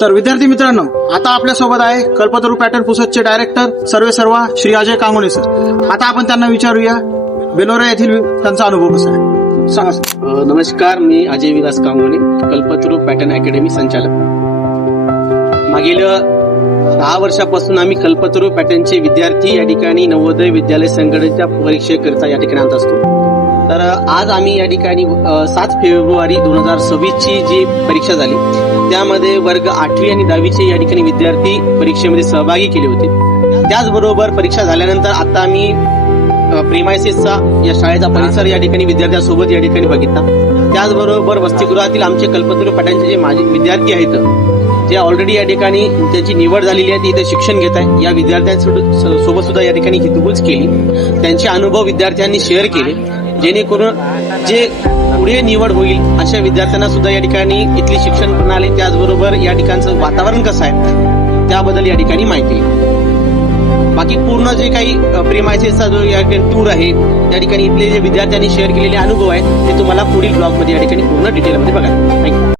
तर विद्यार्थी मित्रांनो, आता आपल्या सोबत आहे कल्पतरू पॅटर्न पुसदचे डायरेक्टर सर्वेसर्वा श्री अजय कांगोणे सर. आता आपण त्यांना विचारूया बेलोरा येथील त्यांचा अनुभव कसा आहे. सांगा सर. नमस्कार, मी अजय विलास कांगोणे, कल्पतरू पॅटर्न अकॅडमी संचालक. मागील 10 वर्षापासून आम्ही कल्पतरू पॅटर्नचे विद्यार्थी या ठिकाणी नवोदय विद्यालय संघटनेच्या परीक्षेकरिता या ठिकाणी आणत असतो. तर आज आम्ही या ठिकाणी 7 फेब्रुवारी 2026 ची जी परीक्षा झाली त्यामध्ये वर्ग 8वी आणि 10वीचे या ठिकाणी विद्यार्थी परीक्षेमध्ये सहभागी केले होते. त्याचबरोबर परीक्षा झाल्यानंतर आता आम्ही प्रेमायसेसचा या शाळेचा परिसर या ठिकाणी विद्यार्थ्यांसोबत या ठिकाणी बघितला. त्याचबरोबर वसतिगृहातील आमचे कल्पतरू पॅटर्नचे जे माझे विद्यार्थी आहेत जे ऑलरेडी या ठिकाणी त्याची निवड झालेली आहे, ती इथे शिक्षण घेत आहे. या विद्यार्थ्यांसोबत सुद्धा या ठिकाणी हितगुज केली, त्यांचे अनुभव विद्यार्थ्यांनी शेअर केले, जेणेकरून जे पुढे निवड होईल अशा विद्यार्थ्यांना सुद्धा या ठिकाणी इथली शिक्षण प्रणाली त्याचबरोबर या ठिकाणचं वातावरण कसं आहे त्याबद्दल या ठिकाणी माहिती. बाकी पूर्ण जे काही प्रेमायसेसचा जो या ठिकाणी टूर आहे त्या ठिकाणी इथले जे विद्यार्थ्यांनी शेअर केलेले अनुभव आहेत ते तुम्हाला पुढील ब्लॉगमध्ये या ठिकाणी पूर्ण डिटेलमध्ये बघा. थँक्यू.